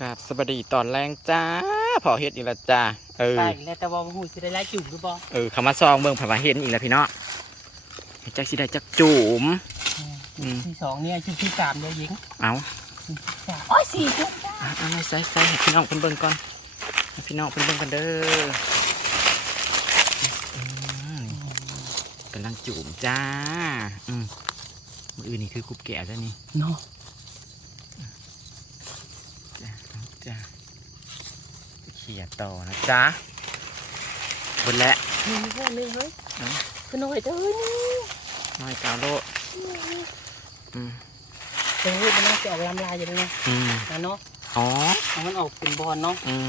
กับสวัสดีตอนแรงจ้าพอเฮ็ดอีกแล้วจ้าเออใช่แล้วแต่ว่าหูสิได้ไล่จุ่มหรือบ่เออคำว่าซองเบิ่งผ่านมาเห็นอีกแล้วพี่เนาะเฮ็ดจักสิได้จักจุ๋มอืมที่สองเนี่ยจุ่มที่สามเดี๋ยวยิงเอาจุ่มที่สามโอ้ยสี่จุ่มจ้าอะเอาใส่ใส่ให้พี่น้องเพิ่นเบิ่งก่อนให้พี่น้องเพิ่นเบิ่งกันเด้ออืมกำลังจุ๋มจ้า อืมมืออื่นนี่คือกุบแก่แล้วนี่เนาะ จ้าเอาจ้าเขี่ยต่อนะจ้าบนแล้วนี่แค่นี้เฮ้ยเอ้าคือน้อยเด้อนี่น้อยกาวโลดอืมเด้อมันน่าจะออกลำลายอยู่เลยเนาะอืมนะเนาะอ๋อเอามันออกเป็นบอลเนาะอืม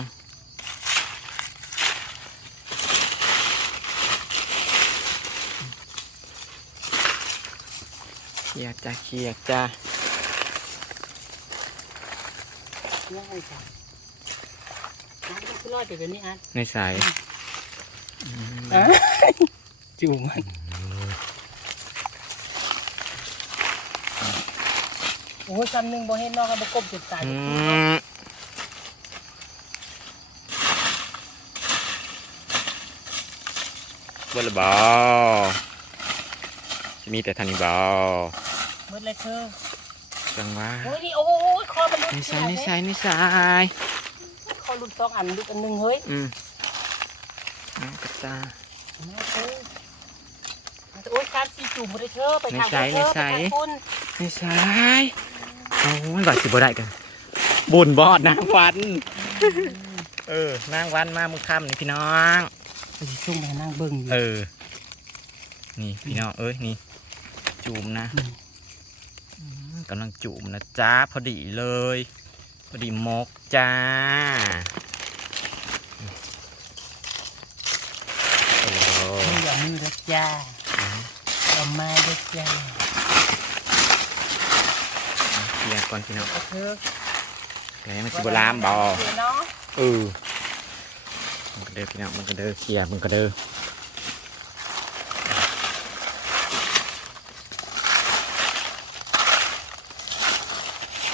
เคลียร์จ้าเคลียร์จ้าง่ายจ้ะน้ำมัน คือลอยไปแบบนี้อันในสายอะจุ่มมันโอ้ยคำหนึ่งบ่เห็นเนอกก็บ่กบจุดตายอืมบลบอมีแต่ทันนิบอเมื่อไรเธอจังหวะโอ้ยนี่โอ้ยคอมันหลุดในสายในสายในสาย คอหลุดสองอันหลุดอันหนึ่งเฮ้ยอืมน้ำกระตามาเธอโอ้ยการสีจุ่มบ่ได้เธอไปทางในสายเธอในไปสายทางคุณในสายโอ้ยว่าสิบ่ได้กัน บุญบอดนางวัน เออนางวันมามึงค่ำนี่พี่น้องไปสิส่งไปนั่งเบิ่งอยู่เออ นี่พี่น้องเอ้ยนี่จูมนะอืมอืมกำลังจูมนะจ้าพอดีเลย พอดีมกจ้าโอ้โหไม่อย่ามือรถจ้าเอาไม้รถจ้าเคลียร์ก่อนพี่น้องเอาเธอแกมันสิบลามบอเนาะเออมันก็เด้อพี่น้องมันก็เด้อเคลียร์มันก็เด้อ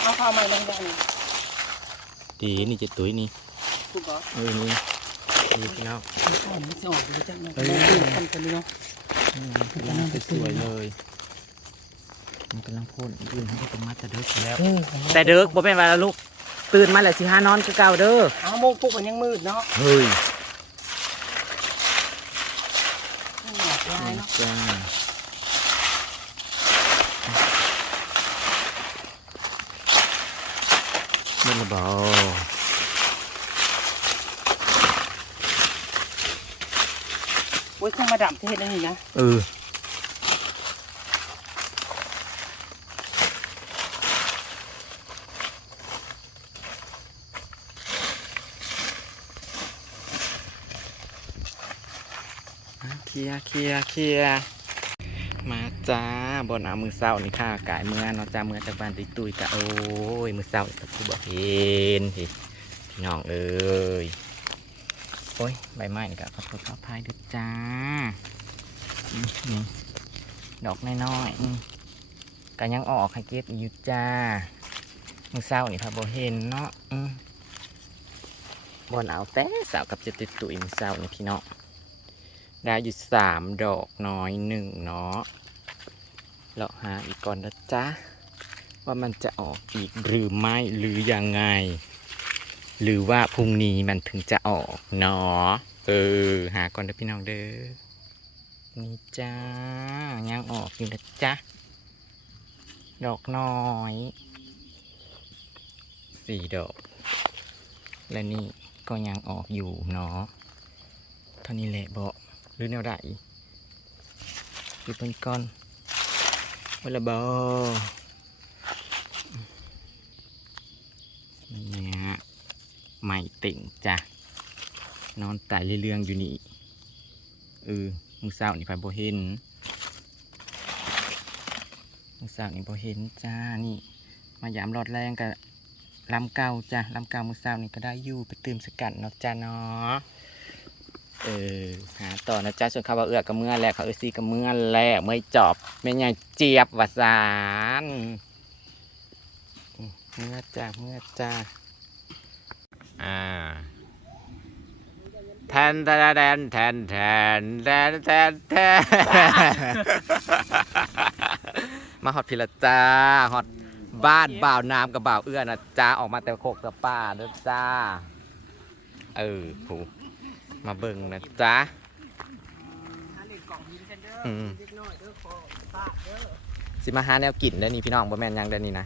เอาข้าวใหม่ลงแดง ดีนี่จะตุ้ยนี่ถูกเหรอเออนี่นี่พี่น้องเอาข้าวมันจะออกเลยจังเลยเออทำกันเลยเนาะอืมกำลังสวยๆเลยมันกำลังพ่นยืนให้ตรงมัดแต่เด้อแล้วเออแต่เด้อบ่เป็นไรละลูกตื่นมาแล้วสิหานอนคือเก่าเด้อเอาโมงปุ๊บมันยังมืดเนาะเฮ้ย ไม่อยากย้ายเนาะ จ้าเมื่อบ่ โอ้ย เครื่องมาดับเทศนั่นนี่นะเออเคลียร์เคลียร์เคลียร์มาจ้าบนเอามือเศร้านี่ค่ะกายเมื่อเนาะจ้าเมื่อจากบ้านตุยตุยกะโอ้ยมือเศร้าแต่กูบอกเห็นสิพี่น้องเอ้ยโอ้ยใบไม้นี่กะขอโทษขออภัยด้วยจ้านี่ดอกน้อยๆกันยังออกให้เก็บอยู่จ้ามือเศร้านี่ค่ะบ่เห็นเนาะอืมบนเอาแต่สาวกับเจะตุยตุยมือเศร้านี่พี่เน้องได้อยู่สามดอกน้อยหนึ่งเนาะเราหาอีกก่อนนะจ๊ะว่ามันจะออกอีกหรือไม่หรือยังไง หรือว่าพรุ่งนี้มันถึงจะออกเนาะเออ หาก่อนเด้อพี่น้องเด้อนี่จ้ายังออกอยู่นะจ๊ะดอกน้อยสี่ดอก และนี่ก็ยังออกอยู่เนาะเท่านี้แหละบอกหรือแนวใดคือเป็นก้อนวลาบอเนี่ย ใหม่ติ่งจ้ะนอนตายเรื่องอยู่นี่เออมือเศร้านี่ไปโบเห็นมือเศร้านี่โบเห็นจ้านี่ มายามรอดแรงกับลำเก่าจ้ะลำเก่ามือเศร้านี่ก็ได้อยู่ไปตื่มสกัดเนาะจ้าเนาะเออหาต่อนะจ๊ะส่วนข้าวบาเอือกกับเมื่อแหละเขาวเอือซีกับเมื่อแหละเมื่อจอบแม่ใหญ่เจี๊ยบวาสานเมื่อจ้าเมื่อจ้า อ่าแทนแทนแทนแทนแทนแทนแทนแทนมาฮอตพิละจ้าฮอตบ้านบ่าวน้ำกับบ่าวเอื้อนะจ้าออกมาแต่โคกกับป้าเด้อจ้า เออผูมาเบิ่งนะจ้าสิมาเด้อสิมาหาแนวกินเด้นี่พี่น้องบ่แม่นยังเด้นี่นะ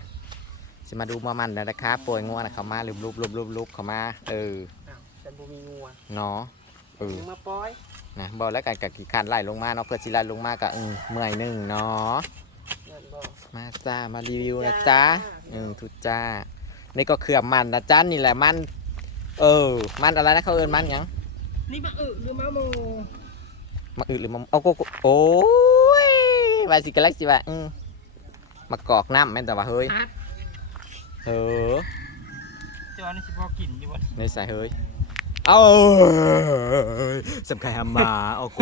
สิมาดูมามันเด้อนะครับโปรยงัวนะเขามาลุบลุบลุบลุบลุบเขามา เอออ้าวฉันบ่มีงัวเนาะเออยังมาปล่อยนะบอกแล้วกันกับกี่คันไล่ลงมาเนาะเพื่อสิไล่ลงมากับเออเมื่อยหนึ่งเนาะเงินบ่มาจ้ามารีวิวนะจ้าจ้าเออทุกจ้า นี่ก็เครือมันนะจ้านี่แหละมัน เออ มันอะไรนะเขาเอินมันหยังนี่มาอึหรือมาโมมาอืดหรือมาเอาโกโก้โอ้ยวายสิกาแล็กสิว่าอืมมากอกน้ำแม่นแต่ว่าเฮ้ยฮัด เออจอนี่สิพอกินอยู่บ่ในสายเฮ้ยเอาสำคัญหามาโอ้โห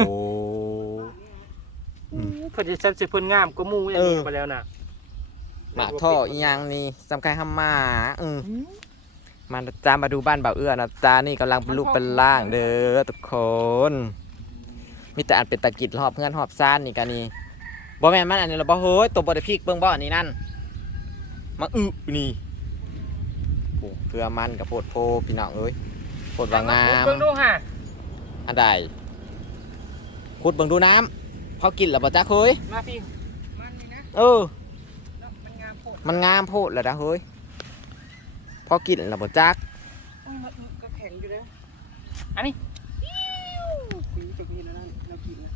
อืมเพิ่นสิฉันสิเพิ่นงามก็หมู่อย่างเออนี้ไปแล้วน่ะหมาท่ออีหยังนี่สำคัญหามาอืมมานะจ้ามาดูบ้านบ่าวเอื้อนะจ้านี่กำลังเป็นลูกเป็นล่างเด้อทุกคนมีแต่อันเป็นตะกิดรอบเพื่อนรอบซ่านนี่กันนี่บ่แม่นมันอันนี้เราบ่เฮ้ยตัวบ่ได้พริกเบิ่งบ่อันนี้นั่นมาอึนี่ โอ้เกลือมันกับโพดโพพี่น้องเอ้ยโพดว่างามเบิ่งดูฮะอันใดขุดเบิ่งดูน้ำพอกินแล้วบ่จ้าเฮ้ยมาพี่มันนี่นะเออมันงามโพดมันงามโพดแล้วนะเฮ้ยพอกินแล้วบ่จักอุ้ยมันก็แข็งอยู่แล้วอันนี้คุยจะกินแล้วนั่นเรากินนะ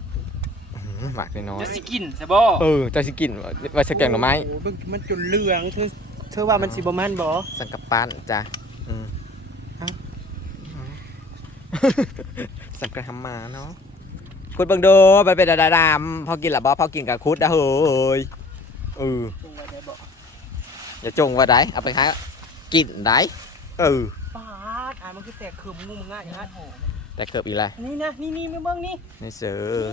อื้อหือหมักน้อยจะสิกินใช่บ่ๆเออจะสิกินว่าว่าจะแกงหน่อไม้โอ้โหมันมันจนเหลืองเธอ เธอว่ามันสิบ่มันบ่สังกับปั้นจ้ะอืมเอ้าสังกับทำมาเนาะคุดเบังดูไปเป็นดาดามพอกินละบ่พอกินกับคุดนะเฮ้ยเออตรงไว้ได้บ่อย่าจงว่าได้เอาไปขายกินได้เออปาดอ่ามันคือแตกคืองูมันง่ายฮะแต่เกือบอีกแล้วนี่นะนี่นี่มาเบิ่งนี่ในเสือ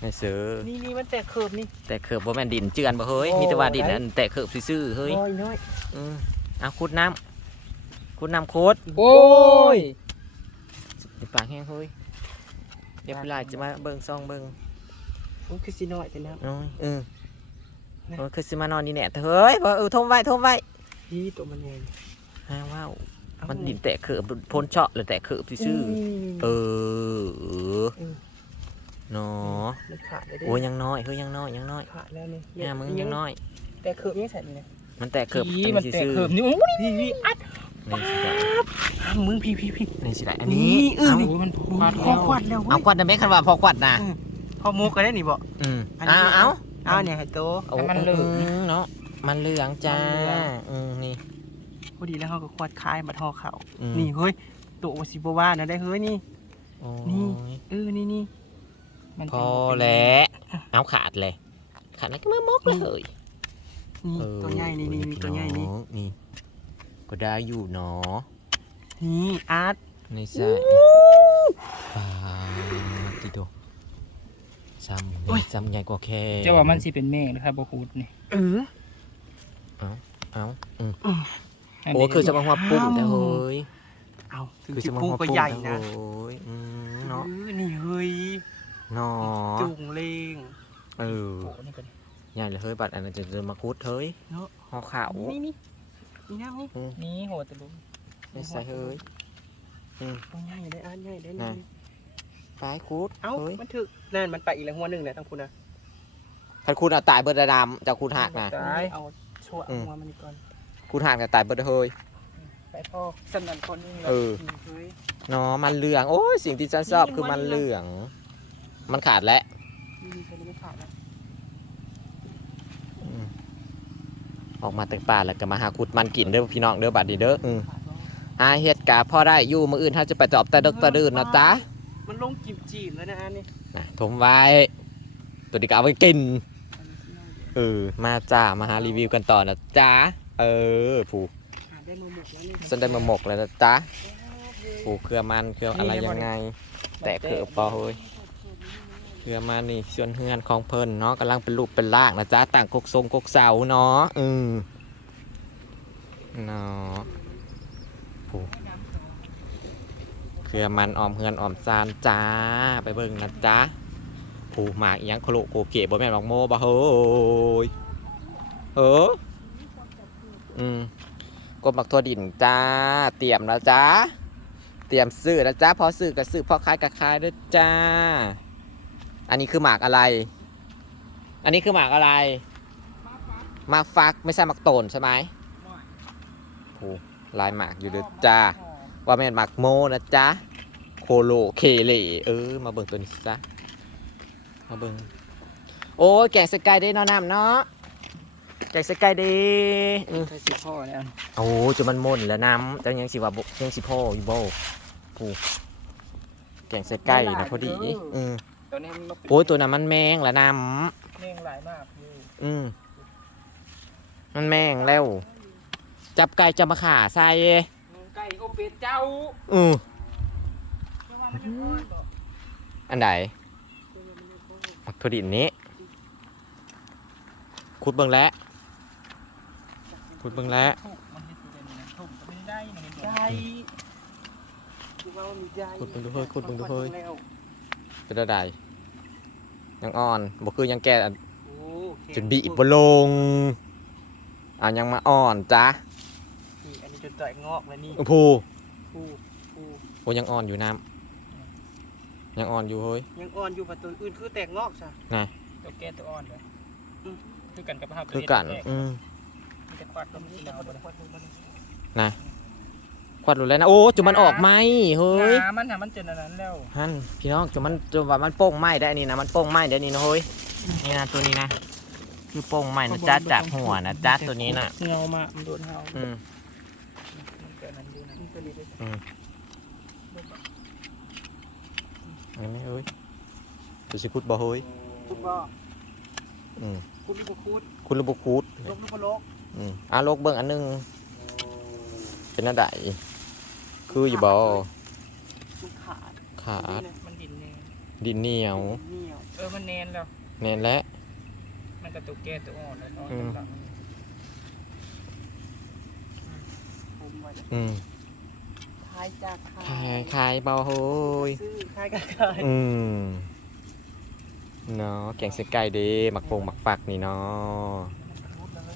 ในเสือนี่นี่มันแตกเคิบนี่แต่เกือบบ่แม่นดินเจือนบ่เฮ้ยโอ้มีแต่ว่าดินนั่นแต่เกือบซื่อๆเฮ้ยน้อยน้อยอืมเอาคุดน้ำคุดน้ำคุดโอ้ยสิปากแห้งเฮ้ยเดี๋ยวเวลาจะมาเบิ่งซองเบิ่งมันคือสิน้อยแต่นะน้อยเออนะเออคือสิมานอนนี่แหละเฮ้ยบอกเออทมไว้ทมไว้ดีตัวมันเองฮาว้าวเอามันดินแตะเขือบพ้นเชาะหรือแตะเขือบซื่อๆเออ เออเนาะมันขาดเลยโอ้ยยังน้อยเฮ้ยยังน้อยยังน้อยขาดแล้วนี่แม่มึงยังน้อย แต่เคิบยังใส่นี่นะมันแตะเขือบพี่มันแตกซื่อเคิบนี่โอ้ยพี่พี่อัดๆนี่สิได้มึงพี่พี่พี่นี่สิได้อันนี้เออเอานี่มันควัดคอควัดแล้วเอาควัดได้ไหมคันว่าพอควัดนะพอมุกก็ได้นี่บ่อืมอันนี้เอาเอาเอาเนี่ยให้โตโอ้มันเหลืองมเนาะมันเหลืองจ้ามันเหลืองอืมนี่พอดีแล้วเขาก็ควัดคายมาทอเข่าอืมนี่เฮ้ยตัวโอซิบว่านะได้เฮ้ยนี่โอ้นี่ยเออนี่นี่ มันพอแล้วเอาขาดเลย ขาดแล้วก็มามกเลยนี่เออตัวใหญ่นี่นี่นี่ตัวใหญ่นี่นี่ก็ได้อยู่เนาะนี่อาร์ตในใช่ปลาติโดซ้ำนี่ซ้ำใหญ่กว่าแค่เจ้าว่ามันสิเป็นแม่นะครับบคูดนี่เออเอ้าอืมนโอ้นี้คือจะมาหัวปุ่มแต่เฮ้ยเอาถึงคือจิจะมาปูหัวก็ปุ่มใหญ่แต่นะโอ้ยอืมเนาะออนี่เฮ้ยเนาะจุงเลงเออโอ้นี่ก็ใหญ่เลยเฮ้ยบัดอันนั้นจะจะมาคุดเฮ้ยเนาะหอขาวนี่นี่นี่นะนี่นี่โหดตะลุมในใส่เฮ้ยตัวใหญ่ได้อาร์ตใหญ่ได้น่ะนี่ปลายคุดเอ้าเฮ้ยมันถึกนั่นมันไปอีกแล้วหัวหนึ่งนะทั้งคุณนะคันคุณเอาตายเบิร์ดดำจะคุณหักนะเอาชั่วอืมหัวมันก่อนคุณหักกับตายเบิร์ดเฮ้ย ไปพ่อสนั่นคนนึงเลยเออนี่เฮ้ย เนาะมันเหลือง โอ้ยสิ่งที่ฉันชอบคือมันเหลือง มันขาดแล้วนี่คนนี้ไม่ขาดนะอืมออกมาแต่ป่าแล้วก็มาหาขุดมันกินเด้อพี่น้องเด้อบัดดีเด้ออืมขาดบ่หาเฮ็ดกะพอได้อยู่มื้ออื่นถ้าจะไปจอบตะดึกตะดื่นนะจ๊ะมันลงจีบจีบแล้วนะอันนี้นะถมไว้ ตัวนี้ก็เอาไว้กินเออมาจ้ามาหารีวิวกันต่อนะจ๊ะเออผูหาได้มาหมดแล้วนี่สันได้มาหมกแล้วนะจ๊ะผูเครือมันเครืออะไรยังไง แต่เครือปอเฮ้ย เครือมันนี่ส่วนเฮือนของเพิ่นเนาะกำลังเป็นรูปเป็นร่างนะจ๊ะต่างกกทรงกกเสาเนาะอืมเนาะผูเครือมันออมเฮือนออมซานจ้าไปเบิ่งนะจ๊ะผูหมากียังโคโลโกเกะบ่แม่นหรอกโมบ่เฮ้ยเอออืมกบหมักทั่วดินจ้า เตรียมแล้วจ้า เตรียมซื้อแล้วจ้าพอซื้อก็ซื้อพอขายก็ขายด้วยจ้า อันนี้คือหมากอะไร อันนี้คือหมากอะไรหมากฟักไม่ใช่หมากโตนใช่ไหมโอ้ลายหมากอยู่ด้วยจ้า ว่าแม่นหมากโมนะจ๊ะ โคโลเคเลเออ มาเบิ่งตัวนี้ซะ มาเบิ่งโอ้ยแกงสกายเด้เนาะน้ำเนาะแกงสกายเด้อือใช่สิพ่อแล้วโอ้จนมันหม่นแล้วน้ำแต่ยังสิว่าบ่ยังสิพ่ออยู่บ่ปูแกงสกายนะพอดีอือ ตอนนี้มันมาเป็นโอ้ยตัวนั้นมันแมงแล้วน้แม่งหลายมากอยู่ำอือมันแมงแล้ว จับไก่จะมาขาใส่ไก่อบเป็ดเจ้าอืออันใดมักถั่วดินนี้ขุดเบิ่งแล้วขุดเบิ่งแล้วถูกมันเห็นตัวเด่นนะถูกก็ไม่ได้นะเห็นใจบ่คือว่ามันมีใจขุดเบิ่งดูเฮ้ยขุดเบิ่งดูเฮ้ยแล้วเป็นได้ใด ยังอ่อนบ่คือยังแก่อันโอ้เข็มจนบีบบ่ลงอะยังมาอ่อนจ้ะนี่อันนี้จนต่อยงอกแล้วนี่อู้พูผู้ผู้โอ้ยังอ่อนอยู่น้ำยังอ่อนอยู่เฮ้ยยังอ่อนอยู่ประตูอื่นคือแตกงอกซะตัวแก่ตัวอ่อนเลยอืมคือกันกับภาพคือกันอืมมีแต่ควัดก็ไม่นี่ได้เราเอาบ่บ่ได้ได้ควัดลงมาเลยควัดหลุดแล้วนะ โอ้จุมันออกไหมเฮ้ยหามันหามันเจนอันนั้นแล้วฮันพี่น้องจุมันจุว่ามันโป้งไหมได้อันนี่นะมันโป้งไหมได้อันนี่นะเฮ้ยนี่นะตัวนี้นะคือโป้งไหมนะจ้าจากหัวนะจ้าตัวนี้น่ะเงามามันโดนเงาอืมมันเกิดนั้นอยู่นะนี่ตัวนี้เลยเห็นไหมเฮ้ยตัวชิคุดบ่เฮ้ยคุณบ่อืมคุณลูกบ่คูดคุณระบุคูดลกลูกบ่ลกอืมอะโลกเบิ่งอันหนึงเป็นอะไร คืออยู่บ่มันขาดขาด นี่นะมันดินแนนดินเหนียว เหนียวเออมันแนนแล้ว แน่นและ มันกระตุกแก่ตัวอ่อนแล้วอ่อนอืม หลังผมไว้อืมคายจากขายขายเบาเฮ้ยซื้อคายกับคายอืมเนาะแกงเส้นไก่เด้หมักฟงหมักฝักนี่เนาะ รูดเลย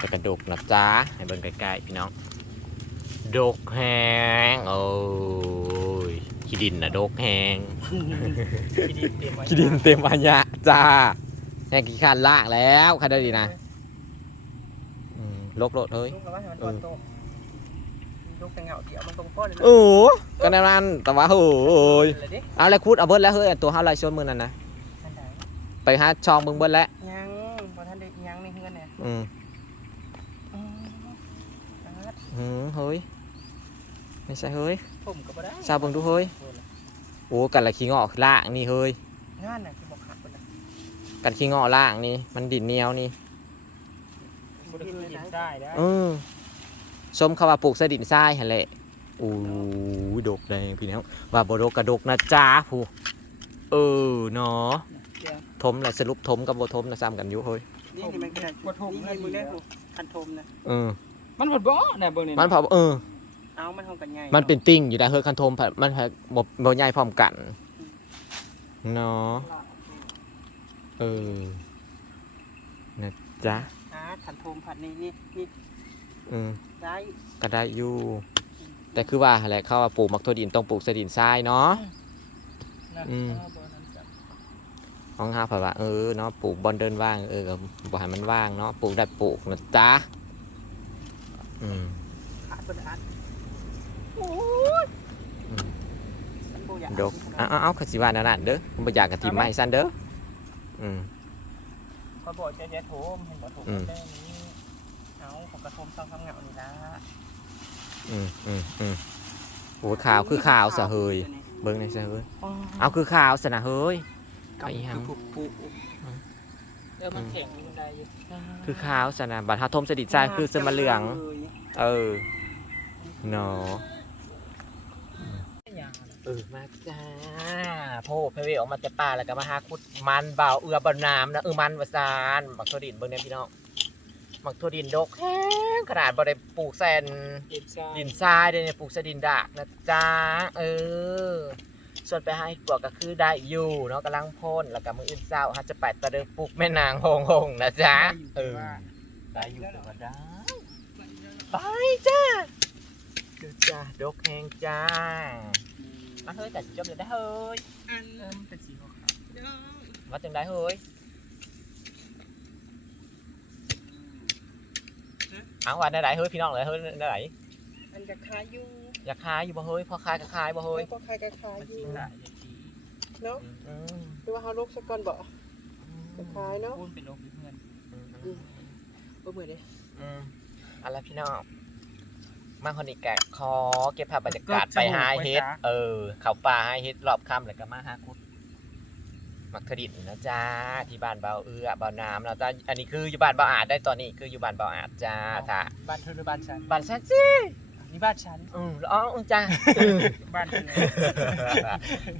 จะกระดกนะจ๊ะให้เบิ่งใกล้ๆพี่น้องดกแหงโอ้ยขี้ดินนะดกแหงที่ดินเต็มไว้ขี้ดินเต็มอันยะจ้าแหงขี้ขันลากแล้วค่ะเด้อดีนะอืมลกโลดเฮ้ยลูกกับว่าให้มันอ่อนโตลูกแต่เหงาเดียวมันตรงก้อนเลยนะโอ้ก็แนวนั้นแต่ว่าโอ้ยเลยดิเอาแล้วคูดเอาเบิดแล้วเฮ้ยตัวเฮาไรชนมือนั่นนะอันไหนไปหาช่องเบิ่งเบิดแล้วยังพอท่านได้ยังในเฮือนเนี่ย อืม อืมอาร์ต หืมเฮ้ยไม่ใช่เฮ้ยผมก็บ่ได้ซาเบิ่งดูเฮ้ยโอ้กันละขี้งอกล่างนี่เฮ้ยงานน่ะคือบอกขาดคนน่ะกันขี้งอกล่างนี่มันดินเหนียวนี่บ่ได้คือดินได้ได้เออชมเขาว่าปลูกใส่ดินทรายหั่นแหละโอ้ยดกแดงพี่น้องว่าบ่ดกกระดกนะจ้าผู้เออเนาะเดี๋ยวทมแหละสรุปทมกับบ่ทมนะซ้ำกันอยู่เฮ้ยนี่นี่มันขนาดบ่ถมนี่เลยมึงได้หูคันทมนะเออ มันผดบ่น่ะเบิ่งนี่มันเผาเออ เอามันทำกันไงมันเป็นติ่งอยู่ได้เฮ้ยคันทมผัดมันผัดบ่บ่ใหญ่พร้อมกันเนาะเออนะจ๊ะอาร์ตคันทมผัดนี่นี่นี่อืมได้ก็ได้อยู่ แต่คือว่าแหละเขาว่าปลูกมักถั่วดินต้องปลูกใส่ดินทรายเนาะนะอืมเอาบ่นั้นจ้ะของห้าผัดว่าเออเนาะปลูกบอลเดินว่างเออก็บ่ให้มันว่างเนาะปลูกได้ปลูกนะจ๊ะ อืมขาดคนอาร์ตอืมมันบ่อยากดกเอาเอาเอาขสิว่านั่นนะเด้อผมบ่อยากกะทิไม้สั้นเด้ออืม เขาบอกจะจะโถมเห็นบ่โถมอืมได้นี้เอาของกระทมซองคำเหงานี่ละอืมอืมอืมโอ้ยขาวคือขาวสะเฮยเบิ่งในอยสะเฮยเอาคือขาวสะนะเฮ้ยกับอีหยังคือปุ๊บ เออมันแข็งมันได้อยู่คือขาวสะนะบัดถ้าทมใส่ดินทรายคือเสื้อมาเหลือง เออเนาะอย่างเออมาจ้าโพเพเวออกมาจากป่าแล้วก็มาหาขุดมันเบาเอือบนน้ำนะเออมันวาซานบักโซดินเบิ่งเนี่ยพี่น้องหมักทั่วดินดกแห้งขนาดบ่ได้ปลูกแซนเอ็นซ่าดินทรายเด้เนี่ยปลูกสดินดากนะจ๊ะเออ ส่วนไปให้ปลวก็คือได้อยู่เนาะกำลังพ่นแล้วก็มืออื่นเศร้าฮะจะไปตะเดินปลูกแม่นางหงหงนะจ๊ะเออได้อยู่แต่ว่าได้ไปจ้าดูจ้าดกแหงจ้ามาเฮ้ยแต่จบเลยได้เฮ้ยอันเออมันเป็นสีขาวมาจังได้เฮ้ยเอาวันได้ไหนเฮ้ยพี่น้องเลยเฮ้ยได้ไหนอันจะขาอยู่ อยากขายอยู่บ่เฮ้ยพอขายก็ขายบ่เฮ้ยแล้วก็ขายก็ขายมันอสียู่ขาวอย่างสีเนาะอืมหรือว่าเฮาลกซะก่อนบ่ก็ขายเนาะพูนเป็นโลกเพื่อนอืมอืมบ่มื้อเด้ อืมเอาละพี่น้อง มาคนอีกแกะขอเก็บภาพบรรยากาศไปหาเฮ็ด เออ เขาป่าหาเฮ็ดรอบค่ำแล้วก็มาหาคุดมักถดินนะจ้าที่บ้านเบาเอื้อเบาน้ำนะจ้าอันนี้คืออยู่บ้านเบาอาจได้ตอนนี้คืออยู่บ้านเบาอาจจ้าถ้า บ้านเธอหรือบ้านฉัน บ้านฉันสิ นี่บ้านฉันอืมอ๋ออืมจ้าอืมบ้านเธอ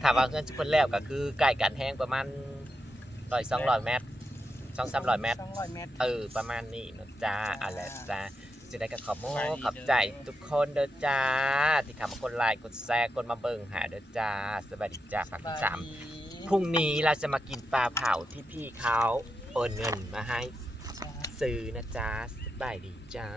ถามว่าเงินทุกคนแล้วก็คือใกล้กันแห้งประมาณร้อยสองร้อยเมตรสองสามร้อยเมตร สองร้อยเมตร เออ ประมาณนี้นะจ้าจ้าอะไรจ้าจะได้ก็ขอบโมไปดีขอบใจเด้อทุกคนเด้อจ้า ที่ทำมากดไลค์กดแชร์กดมาเบิ่งหาเด้อจ้า สวัสดีจ้าฝากที่สามพรุ่งนี้เราจะมากินปลาเผาที่พี่เขาโอนเงินมาให้ซื้อนะจ้าสบายดีจ้า